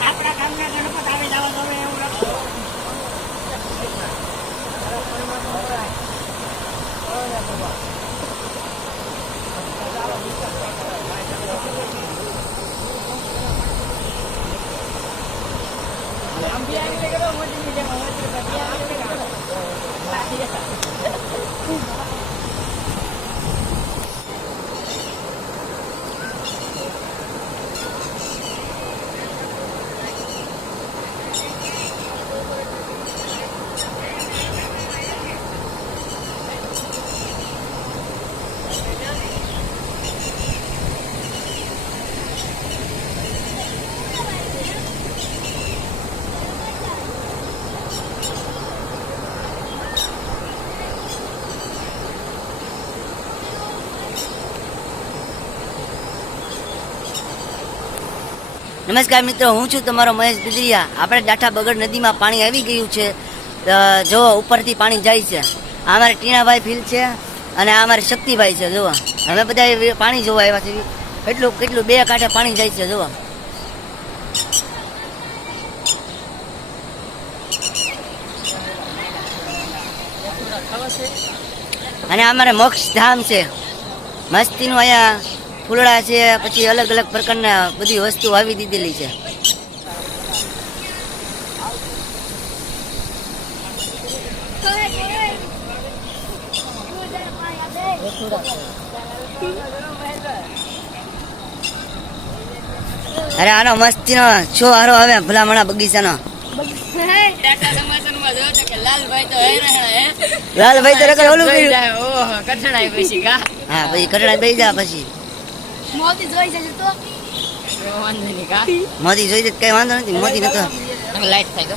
આપણા ગામના ગણપત આવી જાવ તમે એવું લખો નમસ્કાર મિત્રો, હું છું તમારો મહેશ બિદરિયા. આપણે ડાઠા બગડ નદીમાં પાણી આવી ગયું છે. જો ઉપરથી પાણી જાય છે. આ અમારે ટીણાભાઈ ફીલ છે અને આ અમારે શક્તિભાઈ છે જોવા અમે બધા પાણી જોવા આવ્યા છે કેટલું કેટલું, બે કાંઠે પાણી જાય છે જોવા અને અમારે મોક્ષ ધામ છે. મસ્તીનું અહીંયા ફૂલડા છે પછી અલગ અલગ પ્રકારના બધી વસ્તુ આવી દીધેલી છે. અરે આનો મસ્તીનો છો હારો આવે ભલામણા બગીચાનો. લાલભાઈ તો ઓલું હા પછી કટડા બેસી જા પછી. મોતી જોઈ જશે તો. વાંધો નહીં કા? મોદી જોઈ દે કઈ વાંધો નથી મોદી નતો લાઈટ થાય તો.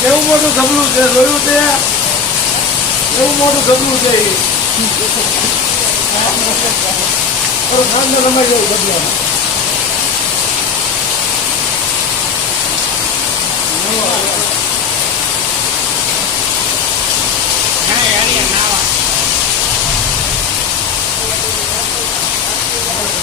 કેવું મોટું ગમલું છે જોયું તે કેવું મોટું ગમલું છે એ. રમાઈ ગયું ગમલામાં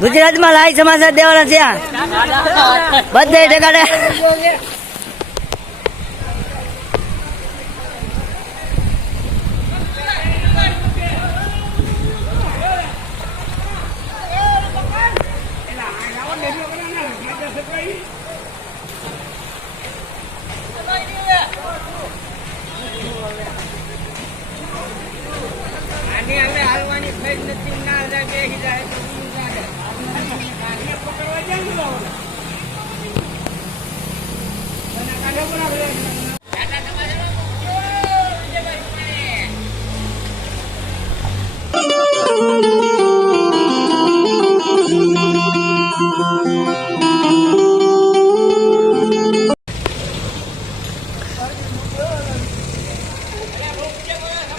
ગુજરાતમાં લાઈ સમાચાર દેવાના છે. બધે ઠેકાણે આની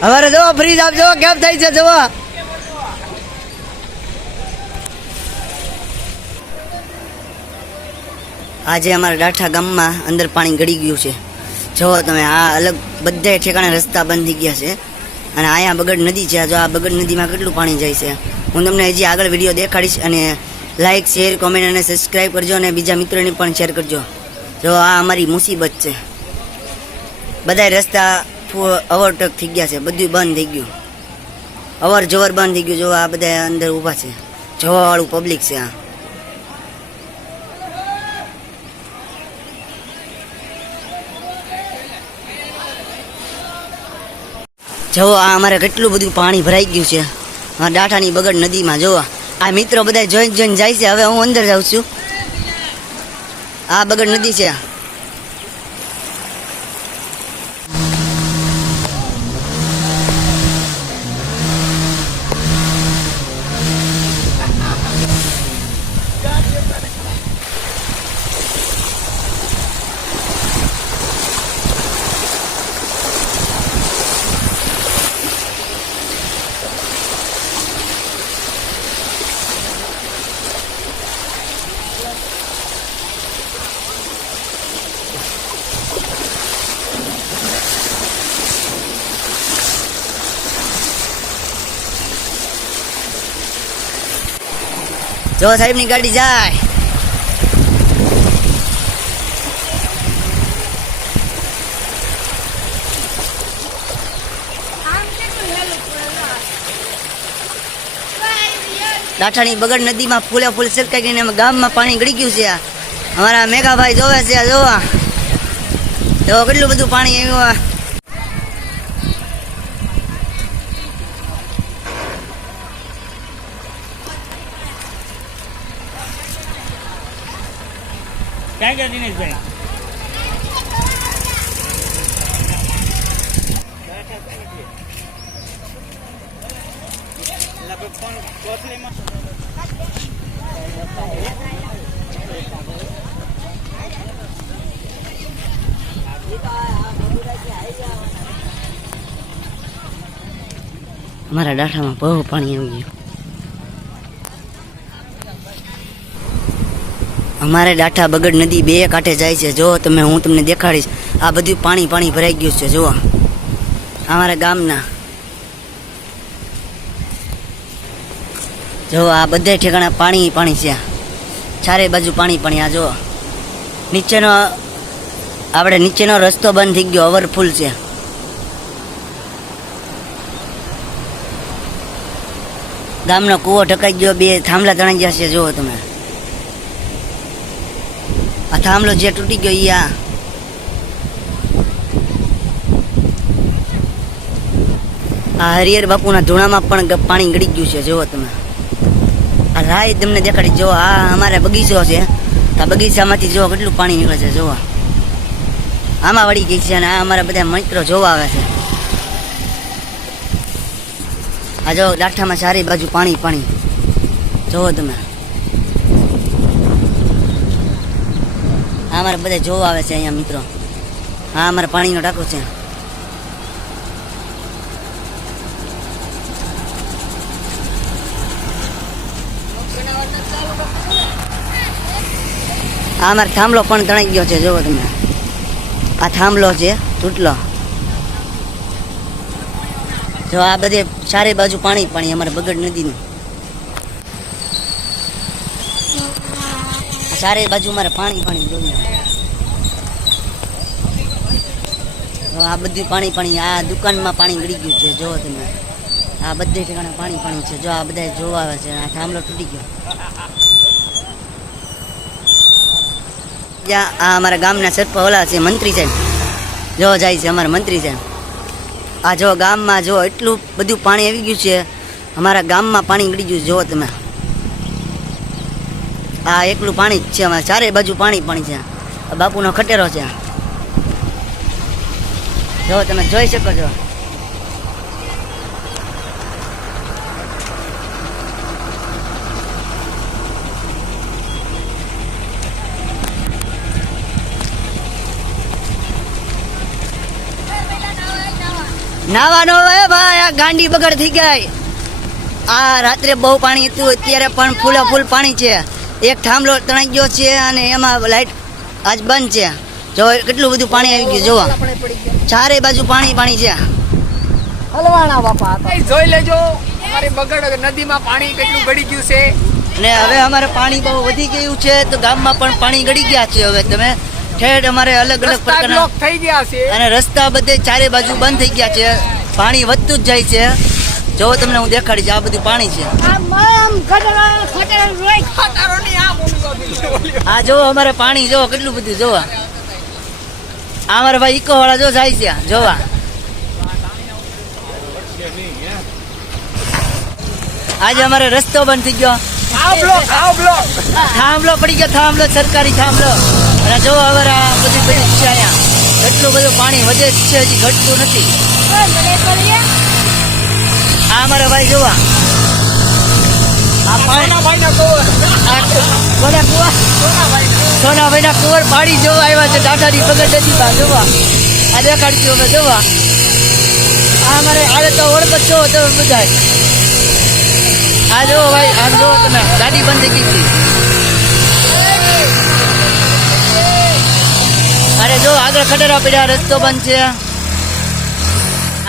અમારે જો ફ્રીજ આપજો કેમ થઈ છે, જુઓ. આજે અમારા ડાઠા ગામમાં અંદર પાણી ગળી ગયું છે. જો તમે, આ અલગ બધા ઠેકાણે રસ્તા બંધ થઈ ગયા છે. અને અહીંયા બગડ નદી છે. જો આ બગડ નદીમાં કેટલું પાણી જાય છે. હું તમને હજી આગળ વીડિયો દેખાડીશ અને લાઈક શેર કોમેન્ટ અને સબસ્ક્રાઈબ કરજો અને બીજા મિત્રોને પણ શેર કરજો. જો આ અમારી મુસીબત છે. બધા રસ્તા ઓવરટેક થઈ ગયા છે. બધું બંધ થઈ ગયું. અવર જવર બંધ થઈ ગયું. જો આ બધા અંદર ઊભા છે. જવાવાળું પબ્લિક છે આ. જો આ અમારે કેટલું બધું પાણી ભરાઈ ગયું છે. આ ડાઠાની બગડ નદીમાં જો આ મિત્રો બધા જોઈન જોઈન જાય છે. હવે હું અંદર જાઉં છું. આ બગડ નદી છે. જો સાહેબની ગાડી જાય. ડાઠાની બગડ નદીમાં ફૂલે ફૂલ સરકાઈ ગઈને ગામમાં પાણી ગળી ગયું છે અમારા મેઘાભાઈ જોવે છે જોવા. જો કેટલું બધું પાણી આવ્યું ક્યાં ગયા દિનેશભાઈ અમારા ડાઠામાં બહુ પાણી આવી ગયું. અમારે ડાઠા બગડ નદી બે કાંઠે જાય છે. જો તમે, હું તમને દેખાડીશ. આ બધું પાણી પાણી ભરાઈ ગયું છે. જુઓ. અમારા ગામના. જો આ બધા ઠેકાણા પાણી પાણી છે. ચારે બાજુ પાણી પાણી આ જો નીચેનો, આપણે નીચેનો રસ્તો બંધ થઈ ગયો. ઓવરફુલ છે. ગામનો કૂવો ઢકાઈ ગયો. બે થાંભલા તણાઈ ગયા છે. જુઓ તમે. આ થાંભલો જે તૂટી ગયો ઈ આ. હરિહર બાપુના ધૂણામાં પણ પાણી ગળી ગયું છે, જુઓ તમે. આ રાય તમને દેખાડી જો આ અમારે બગીચો છે. આ બગીચામાંથી જો કેટલું પાણી નીકળે છે, જુઓ. આમાં વળી ગઈ છે અને આ અમારા બધા મિત્રો જોવા આવે છે. આ જો લાઠામાં ચારે બાજુ પાણી પાણી. જોવો તમે. અમારે બધા જોવા આવે છે અહીંયા મિત્રો. હા, અમારે પાણીનો ટાંકો છે. આ અમારે થાંભલો પણ તણાઈ ગયો છે, જોવો તમે. આ થાંભલો છે, તૂટલો. જો આ બધે ચારે બાજુ પાણી પાણી અમારે બગડ નદીનું. ચારે બાજુ મારે પાણી પાણી જોઈએ. આ બધું પાણી પાણી, આ દુકાનમાં પાણી ગળી ગયું છે જો તમે. આ બધે ઠેકાણે પાણી પાણી છે. જો આ બધા જોવા આવે છે, આ થાંભલો તૂટી ગયો. જ્યાં આ અમારા ગામના સરપ ઓલા છે, મંત્રી સાહેબ જો જાય છે અમારા મંત્રી સાહેબ આ જો ગામમાં જો એટલું બધું પાણી આવી ગયું છે, અમારા ગામમાં પાણી ગળી ગયું છે જો તમે. આ એકલું પાણી જ છે અમારે, ચારે બાજુ પાણી પાણી છે. આ બાપુનો ખટેરો છે. જો તમે જોઈ શકો છો. નાવાનો હોય ભાઈ, આ ગાંડી બગડ થઈ ગઈ. આ રાત્રે બહુ પાણી હતું, અત્યારે પણ ફૂલે ફૂલ પાણી છે. એક થાંભલો તણાઈ ગયો છે અને એમાં લાઈટ આજ બંધ છે. જો કેટલું બધું પાણી આવી ગયું જોવા. ચારે બાજુ પાણી પાણી છે. એ જોઈ લેજો અમારી બગડ નદીમાં પાણી કેટલું ગળી ગયું છે. અને હવે અમારે પાણી બહુ વધી ગયું છે તો ગામમાં પણ પાણી ગળી ગયા છે હવે તમે. ઠેઠ અમારે અલગ અલગ પ્રકારના થઈ ગયા છે. અને રસ્તા બધે ચારે બાજુ બંધ થઈ ગયા છે. પાણી વધતું જ જાય છે. જો તમને હું દેખાડીશ આ બધું પાણી છે. આ. જો અમારે પાણી જો કેટલું બધું જોવા આ અમારા ભાઈ ઇકો વાળા જો જાય છે જોવા. આજે અમારે રસ્તો બંધ થઈ ગયો. થાંભલો પડી ગયો થાંભલો સરકારી થાંભલો. અને જો હવે આ બધી બધી છે અહીંયા એટલું બધું પાણી વધે છે હજી ઘટતું નથી. આ મારા ભાઈ જોવા. સોનાભાઈ ના કુંવર. પાડી જોવા આવ્યા છે, દાદાની પગડ નથી જોવા. આ દેખાડજો હવે જોવા. આ મારે આડે તો ઓળખ છો તમે બધા આ જો ભાઈ આમ જો તમે, ગાડી બંધ થઈ અરે જો, આગળ ખડેરા પડ્યા, રસ્તો બંધ છે.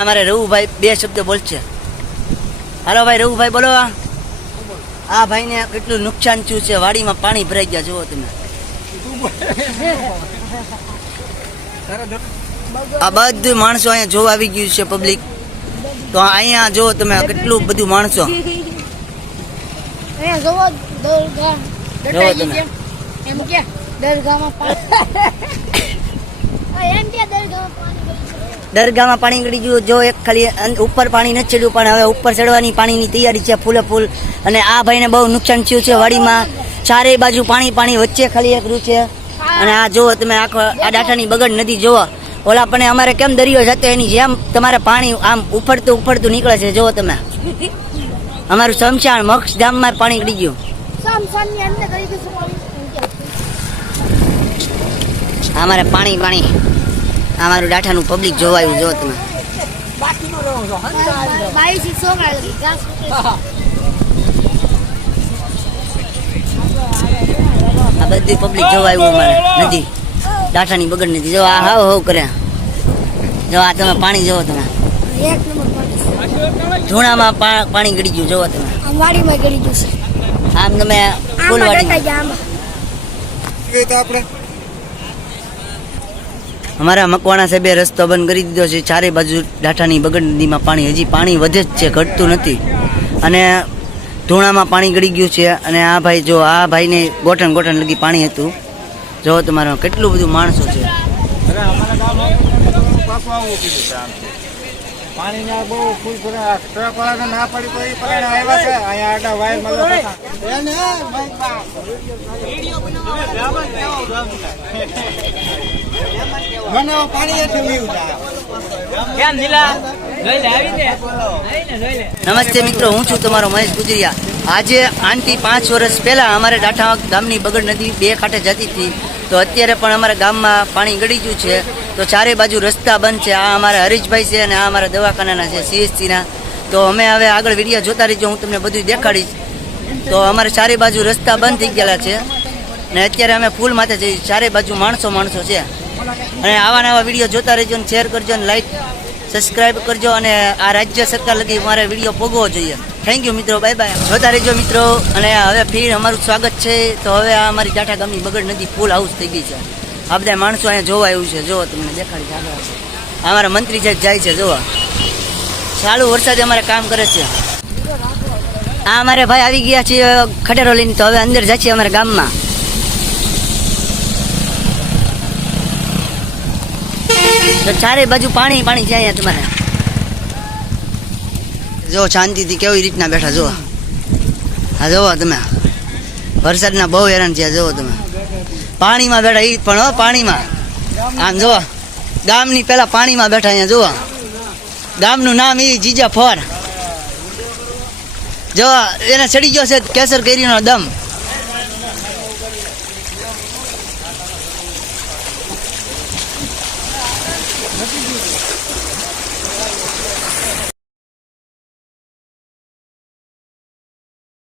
અમારે ભાઈ બે શબ્દ બોલશે. હાલો ભાઈ રઘુભાઈ બોલો. આ ભાઈને કેટલું નુકસાન થયું છે? વાડીમાં પાણી ભરાઈ ગયા જુઓ તમે. આ બધું માણસો અહીંયા જોવા આવી ગયું છે પબ્લિક તો અહીંયા જો તમે કેટલું બધું માણસો. એમ કે દરગાહમાં પાણી એમ કે દરગાહમાં પાણી. દરગાહમાં પાણી નીકળી ગયું. જો એક ખાલી ઉપર પાણી નથી ચડ્યું પણ હવે ઉપર ચડવાની પાણીની તૈયારી છે ફૂલે ફૂલ. અને આ ભાઈને બહુ નુકસાન થયું છે વાડીમાં. ચારેય બાજુ પાણી પાણી વચ્ચે ખાલી એક છે. અને આ જુઓ તમે આખો આ ડાટાની બગડ નદી જુઓ. ઓલા પણ અમારે કેમ દરિયો જતો એની જેમ તમારે પાણી આમ ઉફડતું ઉફડતું નીકળે છે જુઓ તમે. અમારું શમશાન મક્ષ ધામમાં પાણી નીકળી ગયું. અમારે પાણી પાણી. અમારું ડાઠાનું પબ્લિક જોવાયું જો તમે. આ બધી પબ્લિક જોવાયું અમારે નદી ડાઠાની બગડ નથી. જો આ હાવ હાવ કરે જો આ તમે પાણી જોવો તમે. જૂણામાં પાણી ધૂણામાં પાણી ગળી ગયું જોવો તમે. આમ વાડીમાં ગળી ગયું છે. આમ તમે ફૂલવાડી આમાં. અમારા મકવાણા સાહેબે રસ્તો બંધ કરી દીધો છે. ચારે બાજુ ડાઠાની બગડ નદીમાં પાણી હજી પાણી વધે જ છે, ઘટતું નથી. અને ધૂણામાં પાણી ગળી ગયું છે અને આ ભાઈ જો આ ભાઈને ગોઠણ ગોઠણ લગી પાણી હતું. જો તમારો કેટલું બધું માણસો છે. છે. પાણીના બહુ ફૂલ ટ્રક ના પડી પડી એ આવ્યા છે. અહીંયા આડા વાયર મળે મને પાણી એટલું પીવું કેમ નીલા? નમસ્તે મિત્રો, હું છું તમારો મહેશ ગુજરિયા. આજે આનથી પાંચ વર્ષ પહેલા અમારે ડાઠા ગામની બગડ નદી બે કાંઠે જતી હતી. તો અત્યારે પણ અમારા ગામમાં પાણી ગળી ગયું છે. તો ચારે બાજુ રસ્તા બંધ છે. આ અમારા હરીશભાઈ છે અને આ અમારા દવાખાનાના છે સીએસસીના તો અમે હવે આગળ વીડિયો જોતા રહીજો, હું તમને બધું દેખાડીશ. તો અમારે ચારે બાજુ રસ્તા બંધ થઈ ગયેલા છે. ને અત્યારે અમે ફૂલ માથે જઈએ ચારે બાજુ માણસો માણસો છે. અને આવા નવા વીડિયો જોતા રહેજો ને શેર કરજો ને લાઈક સબસ્ક્રાઇબ કરજો અને આ રાજ્ય સરકાર લગી મારે વીડિયો પોગવો જોઈએ. થેન્ક યુ મિત્રો બાય બાય જોતા રહેજો મિત્રો, અને હવે ફીર અમારું સ્વાગત છે. તો હવે આ અમારી જાઠા ગામની બગડ નદી ફૂલ હાઉસ થઈ ગઈ છે. આ બધા માણસો અહીંયા જોવા આવ્યું છે. જોવો તમને દેખાડી આગળ. અમારા મંત્રી સાહેબ જાય છે જોવા ચાલુ વરસાદે અમારે કામ કરે છે. આ અમારે ભાઈ આવી ગયા છે ખડેરો લઈને, તો હવે અંદર જાય છે અમારા ગામમાં. ચારે બાજુ પાણી પાણી છે અહીંયા તમારે. જો શાંતિથી કેવી રીતના બેઠા જો હા, જુઓ તમે. વરસાદના બહુ હેરાન છે જુઓ તમે. પાણીમાં બેઠા એ પણ હો, પાણીમાં. આમ જુઓ. ગામની પેલા પાણીમાં બેઠા અહીંયા, જુઓ. ગામનું નામ એ જીજા ફોર જો એને ચડી ગયો છે કેસર કેરીનો દમ.